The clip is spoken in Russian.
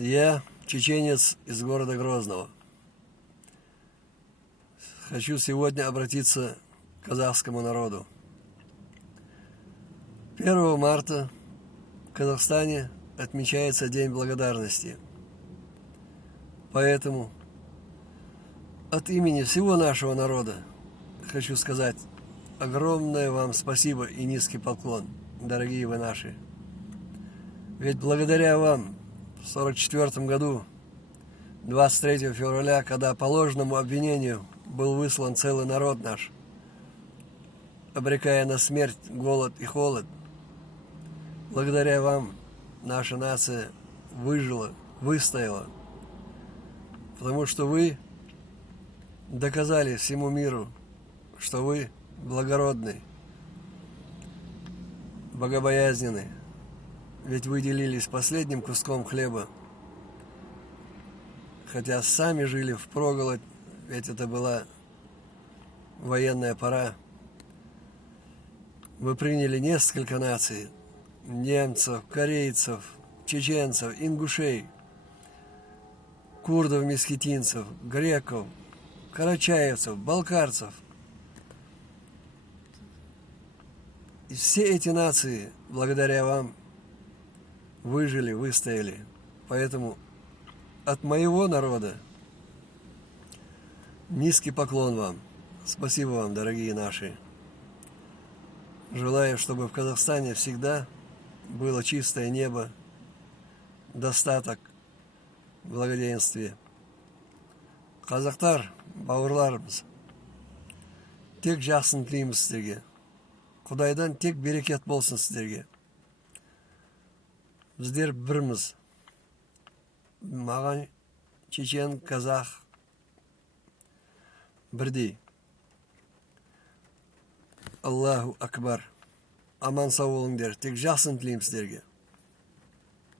Я чеченец из города Грозного. Хочу сегодня обратиться к казахскому народу. 1 марта в Казахстане отмечается День благодарности. Поэтому от имени всего нашего народа хочу сказать огромное вам спасибо и низкий поклон, дорогие вы наши. Ведь благодаря вам в 1944 году, 23 февраля, когда по ложному обвинению был выслан целый народ наш, обрекая на смерть, голод и холод, благодаря вам наша нация выжила, выстояла, потому что вы доказали всему миру, что вы благородный, богобоязненный, ведь вы делились последним куском хлеба, хотя сами жили впроголодь, ведь это была военная пора. Вы приняли несколько наций: немцев, корейцев, чеченцев, ингушей, курдов, месхетинцев, греков, карачаевцев, балкарцев. И все эти нации, благодаря вам, выжили, выстояли. Поэтому от моего народа низкий поклон вам. Спасибо вам, дорогие наши. Желаю, чтобы в Казахстане всегда было чистое небо, достаток, благоденствие. Қазақтар, бауырларымыз, тек жақсын тілейміз сіздерге. Құдайдан тек берекет болсын сіздерге. Біздер бірміз. Маған чечен, казах бірдей. Аллаху акбар. Аман сау болыңдар. Тек жақсын тілеймін сіздерге.